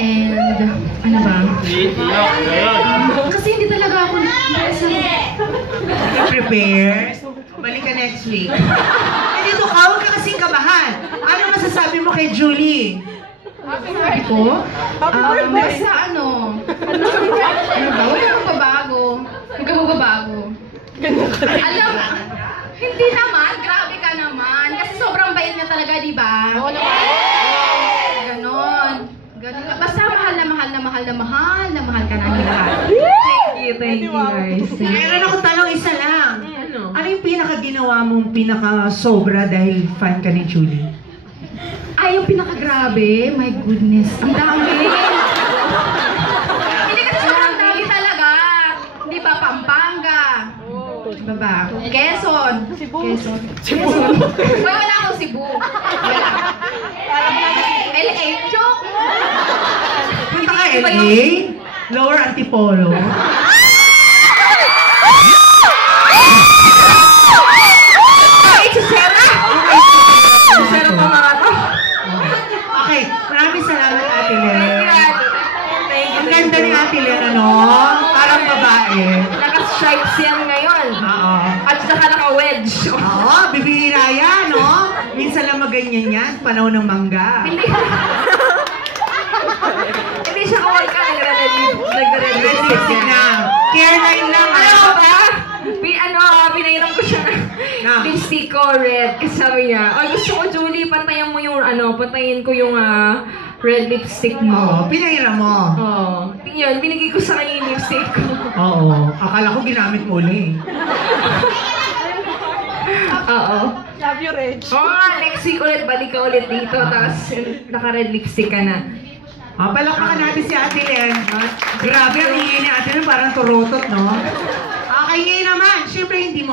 And, ano ba? Kasi hindi talaga ako prepare. Balik ka next week. Eh dito ka, huwag ka kasing kabahan. Ano masasabi mo kay Julie? Sabi ko, basta ano ba? Wala kang babago. Huwag kang magbabago. Alam, hindi naman. Grabe ka naman. Kasi sobrang bait niya talaga, di ba? Oo naman. Ganon. Basta mahal na mahal na mahal na mahal na mahal ka namin lahat. Thank you guys. Meron ako tanong isa lang. Ano yung pinaka-ginawa mong pinaka-sobra dahil fan ka ni Julie? Ay, yung pinaka-grabe. My goodness. Ang dami. Hindi kasi sobrang dami talaga. Di ba? Pampanga. Diba ba? Quezon. Quezon. Wala akong Cebu. LA. Joke. Punta ka LA? Lower Antipolo? Okay, maraming salamat Ate Len. Ang ganda ni Ate Len, ano? Parang babae. Naka-stripes yan ngayon. Oo. At saka naka-wedge. Oo, bibihira yan, no? Minsan lang maganyan yan, panahon ng mangga. Hindi siya all-ka. Nagre-red Lipstick na. Careline lang, pinairam ko siya ng lipstick ko, red. Kasi sabi niya, ay gusto ko, Julie, pantayan mo yung, pantayin ko yung red lipstick mo. Oo, pinahiram mo. Oo. Yun, binigay ko sa kanya yung lipstick ko. Oo, akala ko ginamit mo ulit. Oo. Love you, Reg. Next week ulit, balik ka ulit dito, tapos naka-red lipstick ka na. Palakpakan natin si Ate Len. Grabe, ang ingay ni Ate Len, parang turutot, no? Okay, ngayon naman, syempre hindi mo